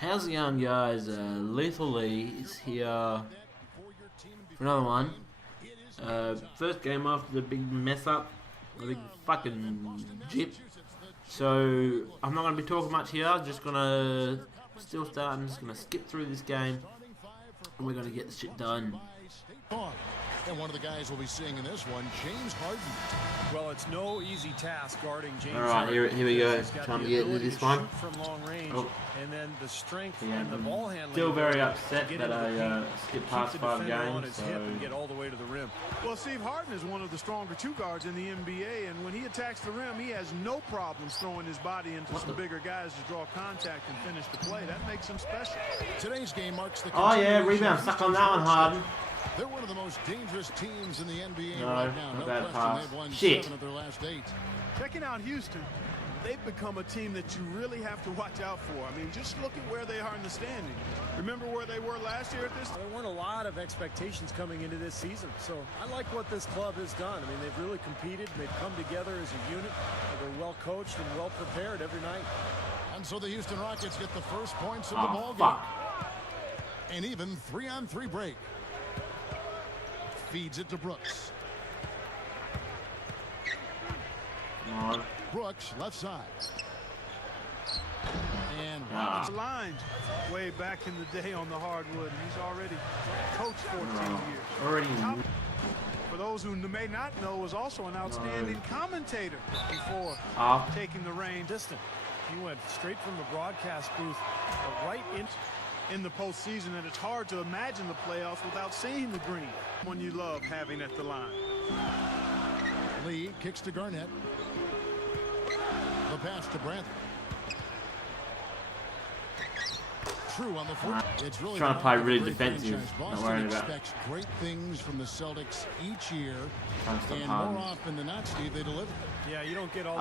How's it going, guys? Leethal Lee is here for another one. First game after the big mess up, the big fucking jip. So I'm not going to be talking much here. I'm just going to I'm just going to skip through this game, and we're going to get the shit done. And one of the guys we'll be seeing in this one, James Harden. Well, it's no easy task guarding James. All right, here we go. Time to get into this one. From long range, and then the strength yeah, and the ball handling. Still very upset that I skipped past 5 games. So. And get all the way to the rim. Well, Steve Harden is one of the stronger two guards in the NBA, and when he attacks the rim, he has no problems throwing his body into some bigger guys to draw contact and finish the play. That makes him special. Today's game marks the. Oh yeah, rebound. Suck on that one, Harden. They're one of the most dangerous teams in the NBA right now. No question pass. they've won Shit. 7 of their last 8. Checking out Houston, they've become a team that you really have to watch out for. I mean, just look at where they are in the standing. Remember where they were last year at this time? There weren't a lot of expectations coming into this season, so I like what this club has done. I mean, they've really competed. They've come together as a unit. They're well coached and well prepared every night. And so the Houston Rockets get the first points of the ball game. An even 3-on-3 break. Feeds it to Brooks. Brooks, left side. And lined way back in the day on the hardwood. He's already coached 14 years. For those who may not know, was also an outstanding commentator before taking the reins. Distant. He went straight from the broadcast booth right in the postseason, and it's hard to imagine the playoffs without seeing the green. One you love having at the line. Lee kicks to Garnett. The pass to Brantley. True on the foot. It's really trying to play really defensive. Not worrying about. Expects great things from the Celtics each year, and more often than not, Steve, they deliver. Yeah, you don't get all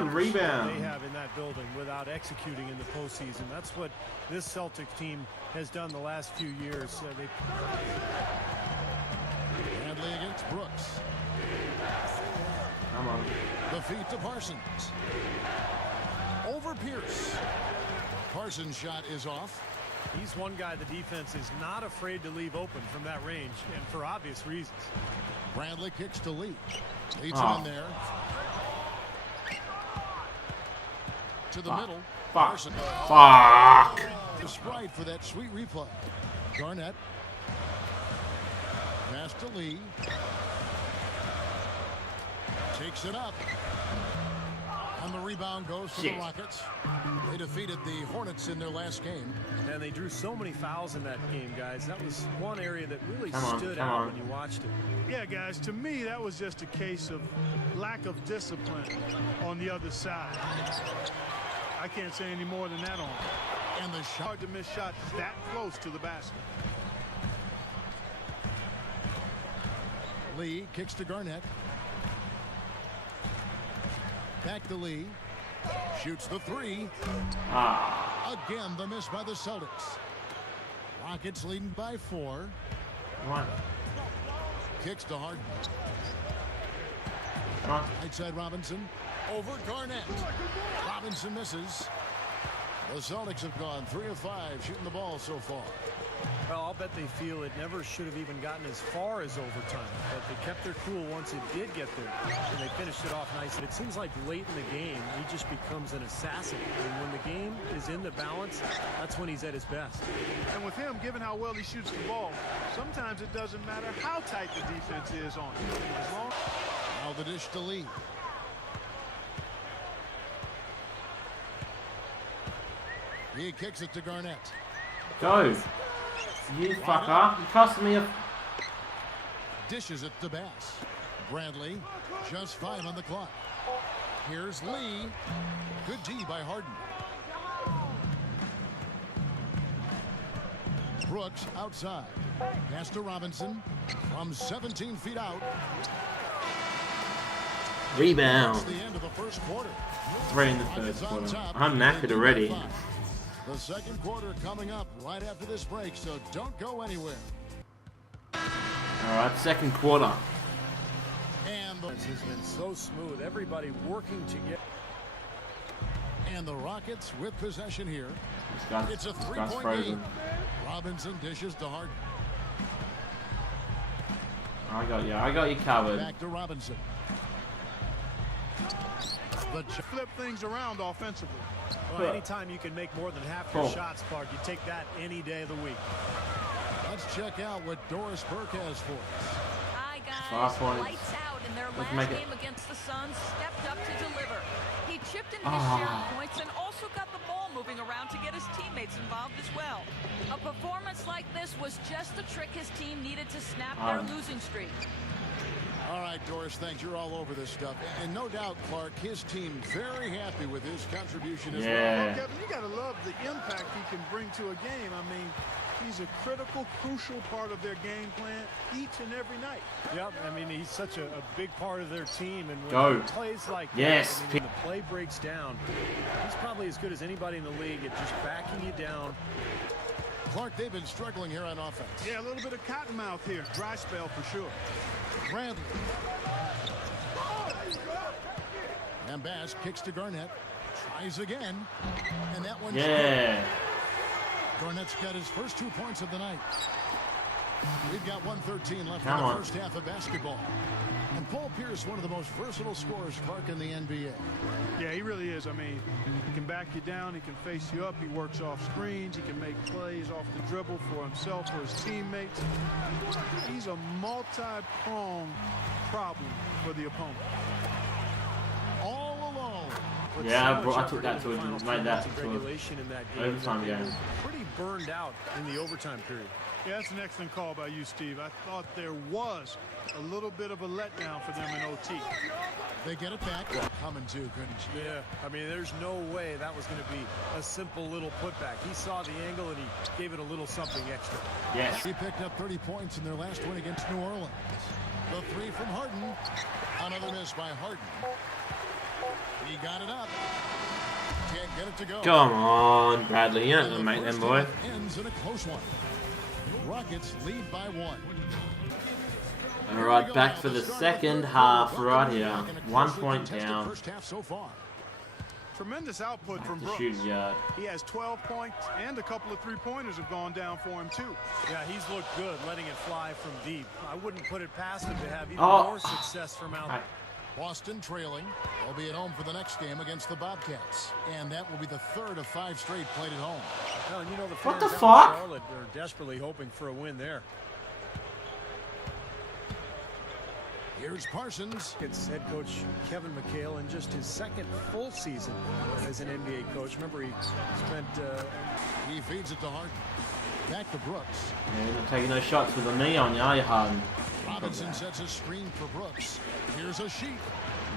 those rebound they have in that building without executing in the postseason. That's what this Celtics team has done the last few years. Bradley against Brooks. Come on. The feed to Parsons. Over Pierce. Parsons' shot is off. He's one guy the defense is not afraid to leave open from that range, and for obvious reasons. Bradley kicks to Lee. Leads him in there. To the middle. Parsons. Fuck. To Sprite for that sweet replay. Garnett. Pass to Lee. Takes it up. And the rebound goes to the Rockets. They defeated the Hornets in their last game. And they drew so many fouls in that game, guys. That was one area that really stood out when you watched it. Yeah, guys, to me, that was just a case of lack of discipline on the other side. I can't say any more than that on it. And the shot, hard to miss shots that close to the basket. Lee kicks to Garnett. Back to Lee. Shoots the 3. Again, the miss by the Celtics. Rockets leading by 4. Kicks to Harden. Right side Robinson. Over Garnett. Robinson misses. The Celtics have gone 3 of 5 shooting the ball so far. Well, I'll bet they feel it never should have even gotten as far as overtime, but they kept their cool once it did get there, and they finished it off nice. It seems like late in the game, he just becomes an assassin, and when the game is in the balance, that's when he's at his best. And with him, given how well he shoots the ball, sometimes it doesn't matter how tight the defense is on him. Now the dish to Lee. He kicks it to Garnett. Go. You fucker. You cost me a... Dishes it to Bass. Bradley, just 5 on the clock. Here's Lee. Good D by Harden. Brooks outside. Pass to Robinson from 17 feet out. Rebound. That's the end of the first quarter. 3 in the third quarter. I'm knackered already. The second quarter coming up right after this break, so don't go anywhere. Alright, second quarter. And the has been so smooth. Everybody working together. And the Rockets with possession here. It's a 3-point game. Robinson dishes to Harden. I got you covered. Back to Robinson. Flip things around offensively. Well, anytime you can make more than half your shots, Clark, you take that any day of the week. Let's check out what Doris Burke has for us. Hi, guys. Lights out in their last game against the Suns. Stepped up to deliver. He chipped in his share of points and also got the ball moving around to get his teammates involved as well. A performance like this was just the trick his team needed to snap their losing streak. All right, Doris, thanks. You're all over this stuff. And no doubt, Clark, his team very happy with his contribution as well. Well, Kevin, you got to love the impact he can bring to a game. I mean, he's a critical, crucial part of their game plan each and every night. Yep, I mean, he's such a big part of their team. And when he plays like that, I mean, when the play breaks down, he's probably as good as anybody in the league at just backing you down. Clark, they've been struggling here on offense. Yeah, a little bit of cottonmouth here. Dry spell for sure. Bradley. And Bass kicks to Garnett. Tries again. And that one's good. Garnett's got his first 2 points of the night. We've got 1:13 left in the first half of basketball. And Paul Pierce, one of the most versatile scorers, Clark, in the NBA. Yeah, he really is. I mean, he can back you down. He can face you up. He works off screens. He can make plays off the dribble for himself or his teammates. He's a multi-pronged problem for the opponent. All alone. Yeah, I took that to made that to regulation in that game. Overtime game. Pretty burned out in the overtime period. Yeah, that's an excellent call by you, Steve. I thought there was a little bit of a letdown for them in OT. They get it back. Coming too, couldn't you? Yeah, I mean, there's no way that was going to be a simple little putback. He saw the angle and he gave it a little something extra. Yes. He picked up 30 points in their last win against New Orleans. The three from Harden. Another miss by Harden. He got it up. Can't get it to go. Come on, Bradley. You're not going to make them, boy. Ends in a close one. Rockets lead by 1. Alright, back for the second half right here. 1 point down. First half so far. Tremendous output from The Brooks. shooting yard. He has 12 points and a couple of three-pointers have gone down for him too. Yeah, he's looked good letting it fly from deep. I wouldn't put it past him to have even more success from out there. Boston trailing. They'll be at home for the next game against the Bobcats. And that will be the third of 5 straight played at home. Well, and you know, the What the fans fuck? out in Charlotte are desperately hoping for a win there. Here's Parsons. It's head coach Kevin McHale in just his second full season as an NBA coach. Remember, he spent... He feeds it to Harden. Back to Brooks. Yeah, you're not taking no shots with a knee on you, are you, Harden? Robinson sets a screen for Brooks. Here's a sheet.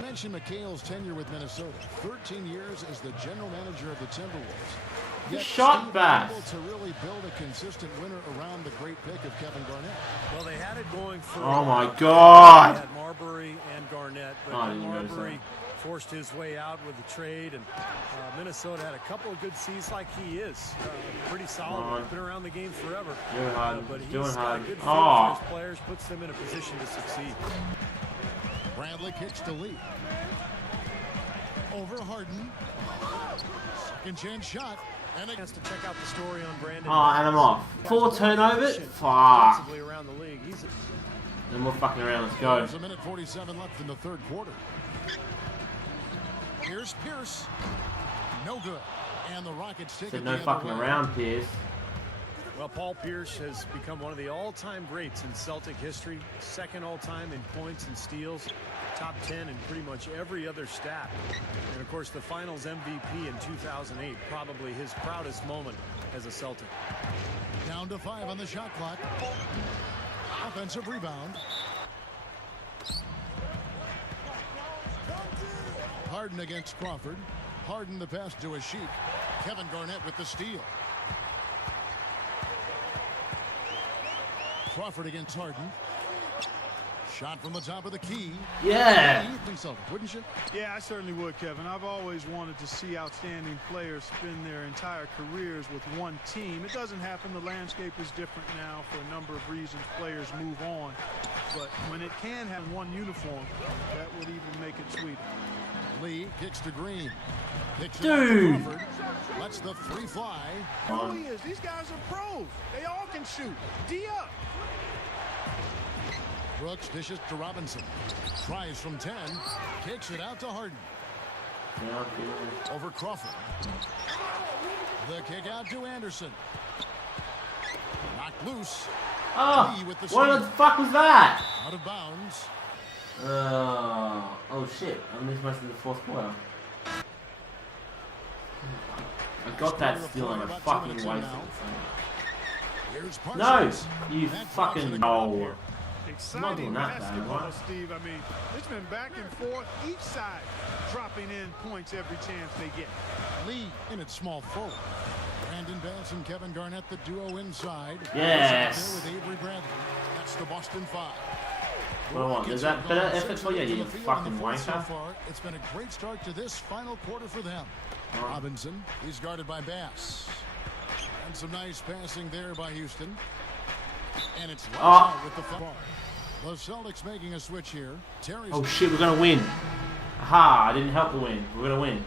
Mention McHale's tenure with Minnesota. 13 years as the general manager of the Timberwolves. Yet Shot back. able to really build a consistent winner around the great pick of Kevin Garnett. Well, they had it going for... Oh my God! They had Marbury and Garnett, but Marbury forced his way out with the trade, and Minnesota had a couple of good seasons like he is. Pretty solid. He's been around the game forever. But he's got a good feel for his players, puts them in a position to succeed. Bradley kicks to Lee. Over Harden. Second chance shot. And has to check out the story on Brandon. Oh, and I'm off. 4 turnovers? Fuck. Around the league. No more fucking around, let's go. There's a minute 47 left in the third quarter. Here's Pierce. No good. And the Rockets take it no fucking around, Pierce. Well, Paul Pierce has become one of the all-time greats in Celtic history. Second all-time in points and steals. Top 10 in pretty much every other stat. And, of course, the Finals MVP in 2008. Probably his proudest moment as a Celtic. Down to 5 on the shot clock. Offensive rebound. Harden against Crawford. Harden the pass to a Sheik. Kevin Garnett with the steal. Crawford against Harden. Shot from the top of the key. Yeah. You think so, wouldn't you? Yeah, I certainly would, Kevin. I've always wanted to see outstanding players spend their entire careers with one team. It doesn't happen. The landscape is different now for a number of reasons. Players move on. But when it can have one uniform, that would even make it sweeter. Lee kicks to Green. Dude! Lets the three fly. Who he is? These guys are pros. They all can shoot. D up. Brooks dishes to Robinson. Tries from 10. Kicks it out to Harden. Over Crawford. The kick out to Anderson. Knocked loose. Oh, what the fuck was that? Out of bounds. Oh shit, I missed most of the fourth quarter. I got that steal and I fucking wasted it. No! You fucking no. I'm not doing that bad, right? Steve, I mean, it's been back and forth, each side dropping in points every chance they get. Lee in its small forward. Brandon Bass and Kevin Garnett, the duo inside. Yes. With Avery Bradley. That's the Boston 5. Well, is that better effort for you, you fucking wanker? So far, it's been a great start to this final quarter for them. Robinson, he's guarded by Bass. And some nice passing there by Houston. And it's out with the far. The Celtics making a switch here. Terry's shit, we're gonna win. Aha, I didn't help the win. We're gonna win.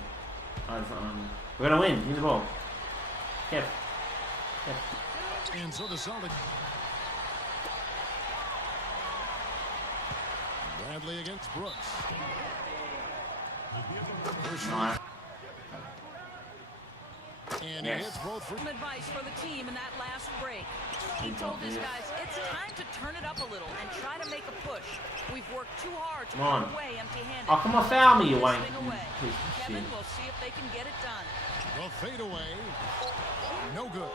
We're gonna win. Give me the ball. Kev. And so the Celtics. Bradley against Brooks. Nice. And he hits both for advice for the team in that last break. He told his guys it's time to turn it up a little and try to make a push. We've worked too hard to run away empty-handed. Oh, come on, foul me, you wank. Kevin will see if they can get it done. The fadeaway. No good.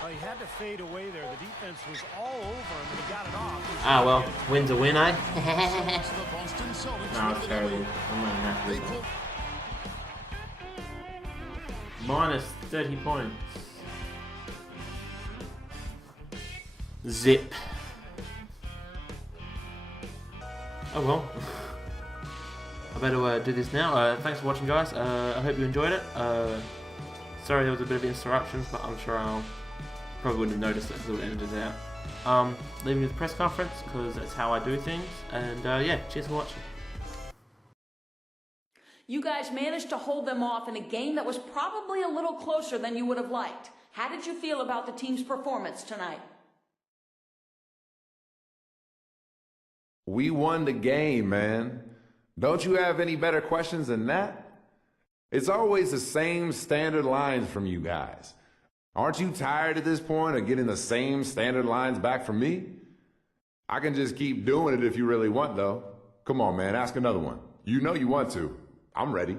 Well, he had to fade away there. The defense was all over him, and he got it off. Ah, well, win's a win, eh? It's the Boston Celtics. No, it's terrible. I'm not that good. Minus 30 points. Zip. Oh well. I better do this now. Thanks for watching, guys. I hope you enjoyed it. Sorry there was a bit of interruptions, but I'm sure I'll probably wouldn't have noticed it until it ended out. Leaving you the press conference because that's how I do things. And yeah, cheers for watching. You guys managed to hold them off in a game that was probably a little closer than you would have liked. How did you feel about the team's performance tonight? We won the game, man. Don't you have any better questions than that? It's always the same standard lines from you guys. Aren't you tired at this point of getting the same standard lines back from me? I can just keep doing it if you really want, though. Come on, man, ask another one. You know you want to. I'm ready.